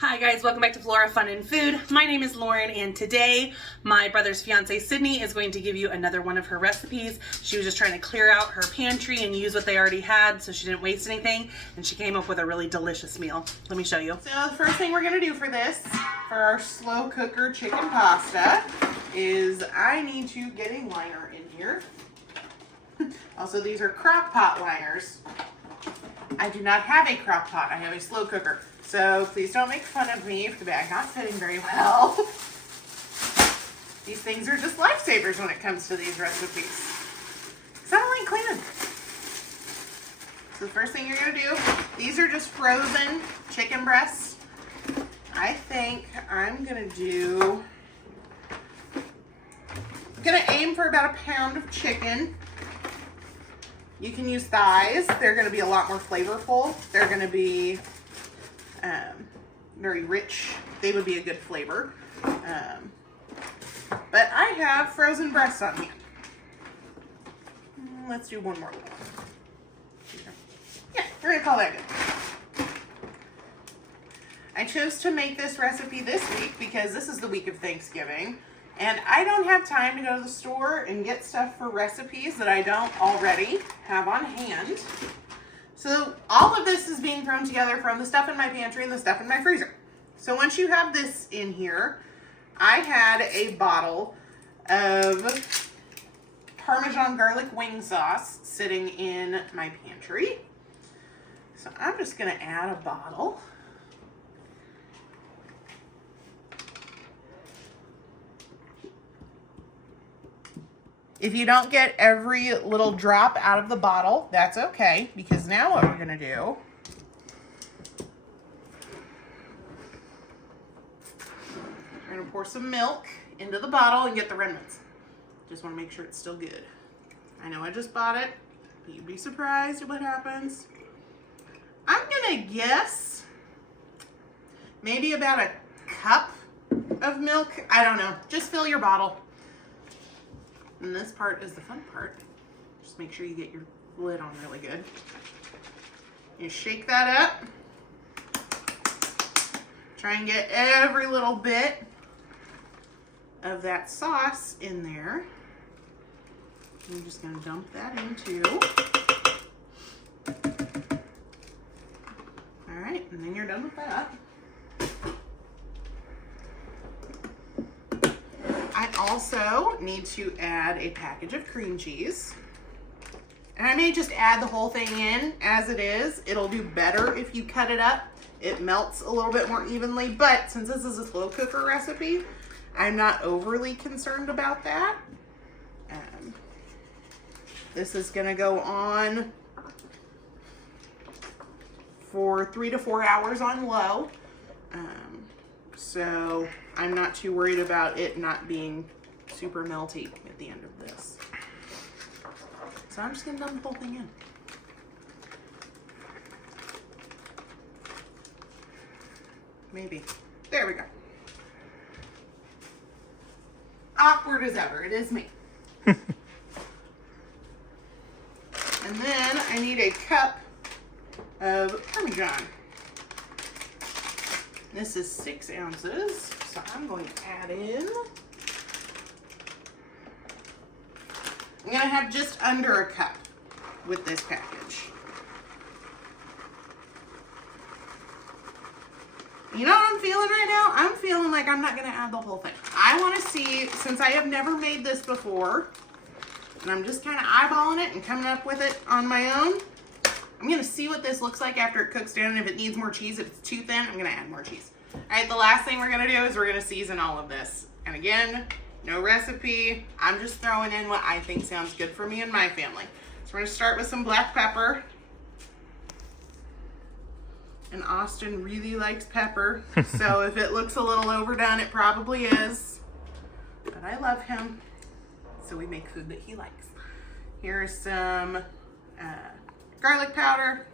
Hi guys, welcome back to Flora Fun and Food. My name is Lauren and today my brother's fiance Sydney is going to give you another one of her recipes. She was just trying to clear out her pantry and use what they already had so she didn't waste anything, and she came up with a really delicious meal. Let me show you. So the first thing we're gonna do for this, for our slow cooker chicken pasta, is I need to get a liner in here. Also, these are crock pot liners. I do not have a crock pot, I have a slow cooker. So please don't make fun of me if the bag not fitting very well. These things are just lifesavers when it comes to these recipes. Because I don't like cleaning. So the first thing you're gonna do, these are just frozen chicken breasts. I think I'm gonna aim for about a pound of chicken. You can use thighs. They're gonna be a lot more flavorful. They're gonna be very rich. They would be a good flavor. But I have frozen breasts on hand. Let's do one more little one. Yeah, we're gonna call that good. I chose to make this recipe this week because this is the week of Thanksgiving. And I don't have time to go to the store and get stuff for recipes that I don't already have on hand. So all of this is being thrown together from the stuff in my pantry and the stuff in my freezer. So once you have this in here, I had a bottle of Parmesan garlic wing sauce sitting in my pantry. So I'm just gonna add a bottle. If you don't get every little drop out of the bottle, that's okay, because now what we're gonna do, we're gonna pour some milk into the bottle and get the remnants. Just wanna make sure it's still good. I know I just bought it, but you'd be surprised at what happens. I'm gonna guess maybe about a cup of milk. I don't know, just fill your bottle. And this part is the fun part. Just make sure you get your lid on really good. You shake that up. Try and get every little bit of that sauce in there. I'm just gonna dump that into. All right, and then you're done with that. I also need to add a package of cream cheese. And I may just add the whole thing in as it is. It'll do better if you cut it up. It melts a little bit more evenly, but since this is a slow cooker recipe, I'm not overly concerned about that. This is gonna go on for 3 to 4 hours on low. So I'm not too worried about it not being super melty at the end of this. So I'm just gonna dump the whole thing in. Maybe. There we go. Awkward as ever, it is me. And then I need a cup of Parmesan. This is 6 ounces, so I'm going to add in. I'm gonna have just under a cup with this package. You know what I'm feeling right now? I'm feeling like I'm not gonna add the whole thing. I wanna see, since I have never made this before, and I'm just kinda eyeballing it and coming up with it on my own, I'm gonna see what this looks like after it cooks down, and if it needs more cheese, if it's too thin, I'm gonna add more cheese. All right, the last thing we're gonna do is we're gonna season all of this. And again, no recipe. I'm just throwing in what I think sounds good for me and my family. So we're gonna start with some black pepper. And Austin really likes pepper. So if it looks a little overdone, it probably is. But I love him. So we make food that he likes. Here's some garlic powder.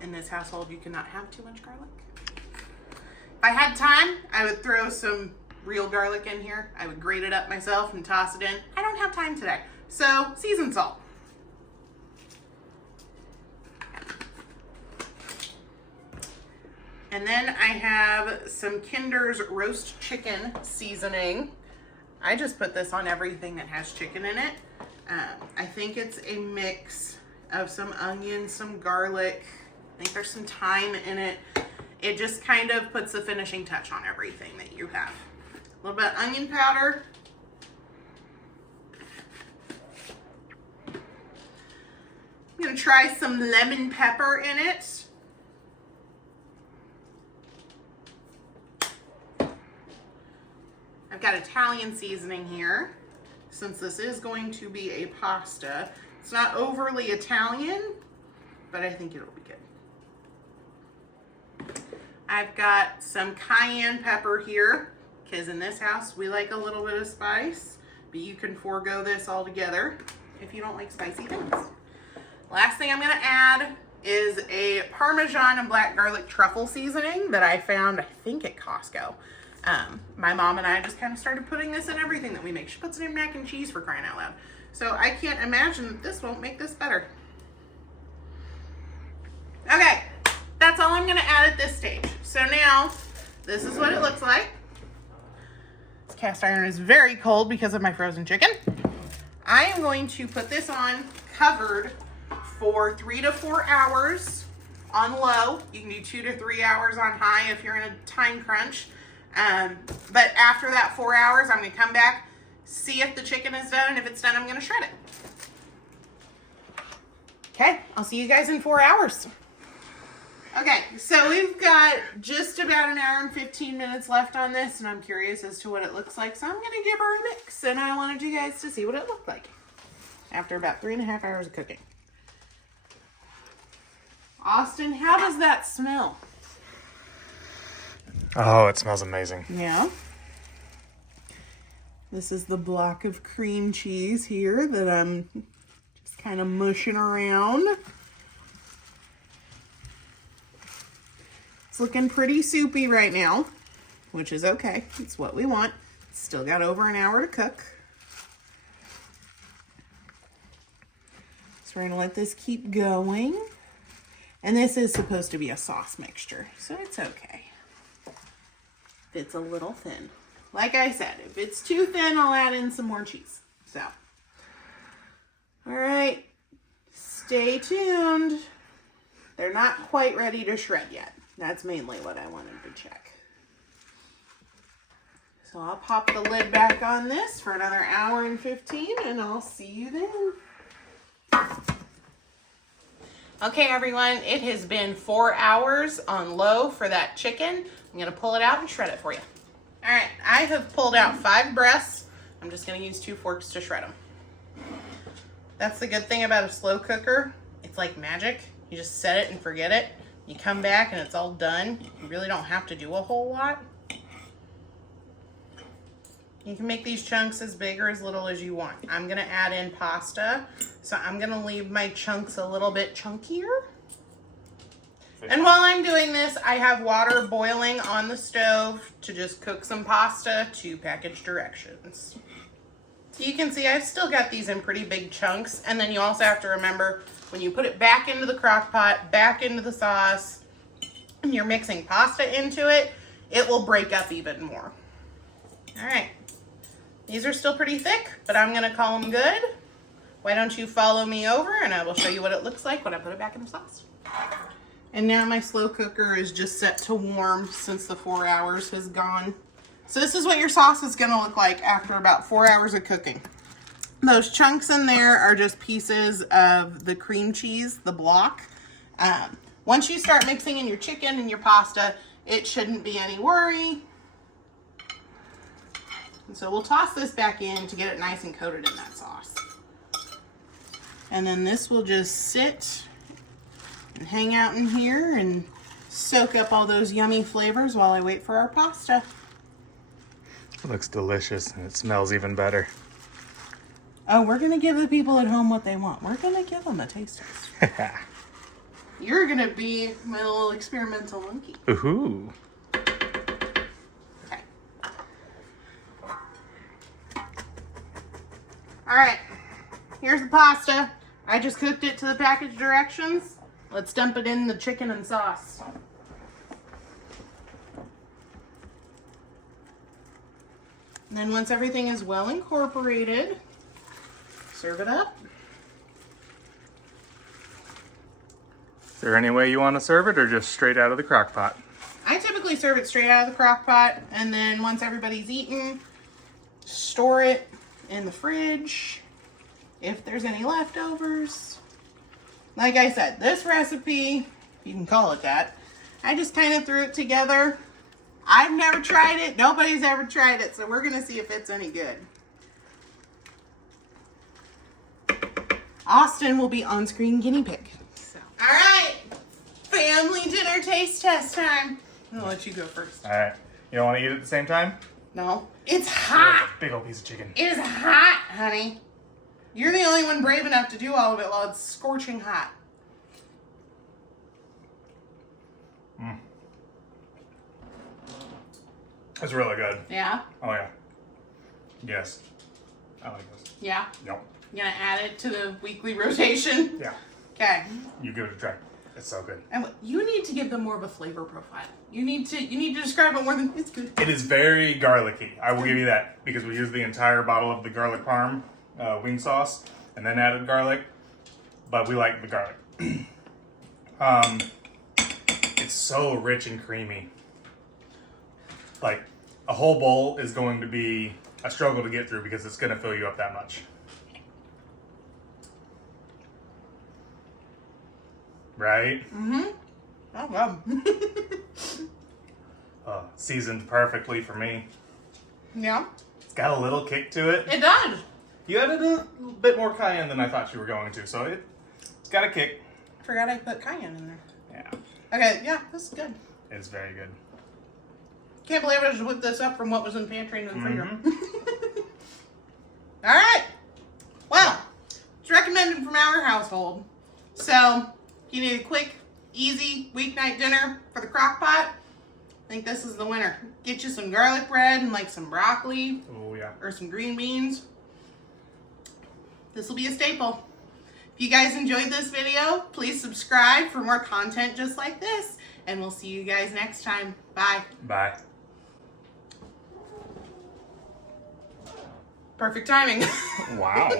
In this household, you cannot have too much garlic. If I had time, I would throw some real garlic in here. I would grate it up myself and toss it in. I don't have time today. So, seasoned salt. And then I have some Kinder's roast chicken seasoning. I just put this on everything that has chicken in it. I think it's a mix of some onion, some garlic. I think there's some thyme in it. It just kind of puts the finishing touch on everything that you have. A little bit of onion powder. I'm gonna try some lemon pepper in it. I've got Italian seasoning here, since this is going to be a pasta. It's not overly Italian, but I think it'll be good. I've got some cayenne pepper here, because in this house we like a little bit of spice, but you can forego this altogether if you don't like spicy things. Last thing I'm gonna add is a Parmesan and black garlic truffle seasoning that I found, I think, at Costco. My mom and I just kind of started putting this in everything that we make. She puts it in mac and cheese, for crying out loud. So I can't imagine that this won't make this better. Okay, that's all I'm gonna add at this stage. So now, this is what it looks like. This cast iron is very cold because of my frozen chicken. I am going to put this on covered for 3 to 4 hours on low. You can do 2 to 3 hours on high if you're in a time crunch. But after that 4 hours, I'm gonna come back, see if the chicken is done, and if it's done, I'm gonna shred it. Okay, I'll see you guys in 4 hours. Okay, so we've got just about an hour and 15 minutes left on this, and I'm curious as to what it looks like, so I'm gonna give her a mix, and I wanted you guys to see what it looked like after about 3.5 hours of cooking. Austin, how does that smell? Oh, it smells amazing. Yeah. This is the block of cream cheese here that I'm just kind of mushing around. It's looking pretty soupy right now, which is okay. It's what we want. It's still got over an hour to cook. So we're going to let this keep going. And this is supposed to be a sauce mixture, so it's okay. If it's a little thin. Like I said, if it's too thin, I'll add in some more cheese. So, all right, stay tuned. They're not quite ready to shred yet. That's mainly what I wanted to check. So I'll pop the lid back on this for another hour and 15, and I'll see you then. Okay, everyone, it has been 4 hours on low for that chicken. I'm gonna pull it out and shred it for you. All right, I have pulled out 5 breasts. I'm just gonna use 2 forks to shred them. That's the good thing about a slow cooker. It's like magic. You just set it and forget it. You come back and it's all done. You really don't have to do a whole lot. You can make these chunks as big or as little as you want. I'm gonna add in pasta, so I'm gonna leave my chunks a little bit chunkier. And while I'm doing this, I have water boiling on the stove to just cook some pasta to package directions. So you can see I've still got these in pretty big chunks, and then you also have to remember when you put it back into the crock pot, back into the sauce, and you're mixing pasta into it, it will break up even more. All right. These are still pretty thick, but I'm gonna call them good. Why don't you follow me over and I will show you what it looks like when I put it back in the sauce. And now my slow cooker is just set to warm since the 4 hours has gone. So this is what your sauce is gonna look like after about 4 hours of cooking. Those chunks in there are just pieces of the cream cheese, the block. Once you start mixing in your chicken and your pasta, it shouldn't be any worry. And so we'll toss this back in to get it nice and coated in that sauce. And then this will just sit and hang out in here and soak up all those yummy flavors while I wait for our pasta. It looks delicious and it smells even better. Oh, we're going to give the people at home what they want. We're going to give them a taste test. You're going to be my little experimental monkey. Ooh. Okay. All right. Here's the pasta. I just cooked it to the package directions. Let's dump it in the chicken and sauce. And then once everything is well incorporated, serve it up. Is there any way you want to serve it or just straight out of the crock pot? I typically serve it straight out of the crock pot, and then once everybody's eaten, store it in the fridge if there's any leftovers. Like I said, this recipe, you can call it that, I just kind of threw it together. I've never tried it. Nobody's ever tried it, so we're going to see if it's any good. Austin will be on-screen guinea pig. So. All right, family dinner taste test time. I'm going to let you go first. All right. You don't want to eat it at the same time? No. It's hot. Big old piece of chicken. It is hot, honey. You're the only one brave enough to do all of it while it's scorching hot. It's really good. Yeah? Oh, yeah. Yes. I like this. Yeah? Yep. You gonna add it to the weekly rotation? Yeah. Okay. You give it a try. It's so good. And you need to give them more of a flavor profile. You need to describe it more than it's good. It is very garlicky. I will give you that because we used the entire bottle of the garlic parm wing sauce and then added garlic. But we like the garlic. It's so rich and creamy. Like a whole bowl is going to be a struggle to get through because it's going to fill you up that much. Right? Mm-hmm. Oh, wow. Seasoned perfectly for me. Yeah. It's got a little kick to it. It does. You added a bit more cayenne than I thought you were going to, so it's got a kick. Forgot I put cayenne in there. Yeah, Okay, yeah, this is good. it's very good. Can't believe I just whipped this up from what was in the pantry into the freezer. Mm-hmm. All right. Well, it's recommended from our household. So, you need a quick, easy weeknight dinner for the crock pot. I think this is the winner. Get you some garlic bread and like some broccoli Oh yeah. or some green beans. This will be a staple. If you guys enjoyed this video, please subscribe for more content just like this. And we'll see you guys next time. Bye. Bye. Perfect timing. Wow.